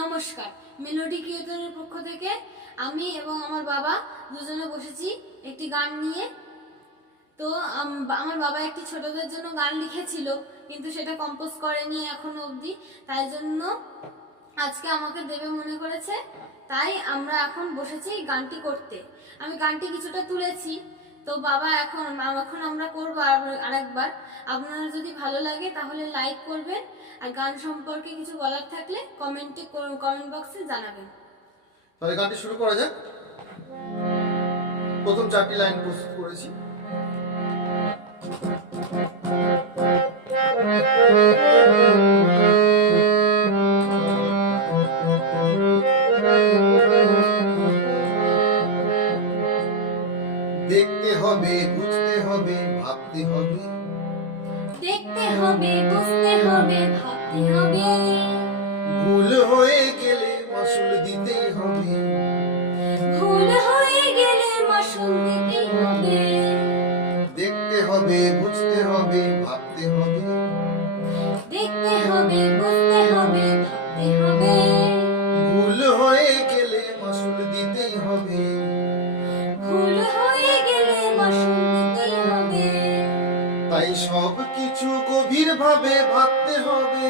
নমস্কার, মেলোডি ক্রিয়েটরের পক্ষ থেকে আমি এবং আমার বাবা দুজনে বসেছি একটি গান নিয়ে। তো আমার বাবা একটি ছোটদের জন্য গান লিখেছিল, কিন্তু সেটা কম্পোজ করেনি এখনো অবধি। তাই জন্য আজকে আমাকে দেবে মনে করেছে, তাই আমরা এখন বসেছি গানটি করতে। আমি গানটি কিছুটা তুলেছি, তো বাবা এখন আমরা করবো আরেকবার। আপনারা যদি ভালো লাগে তাহলে লাইক করবেন, আর গান সম্পর্কে কিছু বলার থাকলে কমেন্ট বক্সে জানাবেন। তাহলে গানটি শুরু করা যাক। প্রথম 4টি লাইন প্রস্তুত করেছি। দেখতে হবে, বুঝতে হবে, ভাবতে হবে। দেখতে হবে, বুঝতে হবে, ভাবতে হবে। ভুল হয়ে গেলে মাসুল দিতেই হবে। ভুল হয়ে গেলে মাসুল দিতেই হবে। দেখতে হবে, বুঝতে হবে, ভাবতে হবে। দেখতে হবে, বুঝতে হবে, ভাবতে হবে। ভুল হয়ে গেলে মাসুল দিতেই হবে। ভুল হয়ে গেলে মাসুল দিতেই হবে। তাই সব কিছু গভীরভাবে ভাবতে হবে।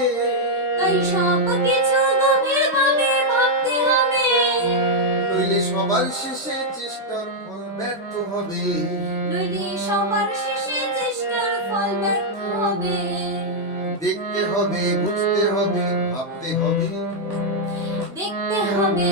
তাই সব কিছু গভীরভাবে ভাবতে হবে। নইলে সবার শেষে চেষ্টার ফল ব্যর্থ হবে। নইলে সবার শেষে চেষ্টার ফল ব্যর্থ হবে। দেখতে হবে, বুঝতে হবে, ভাবতে হবে। দেখতে হবে,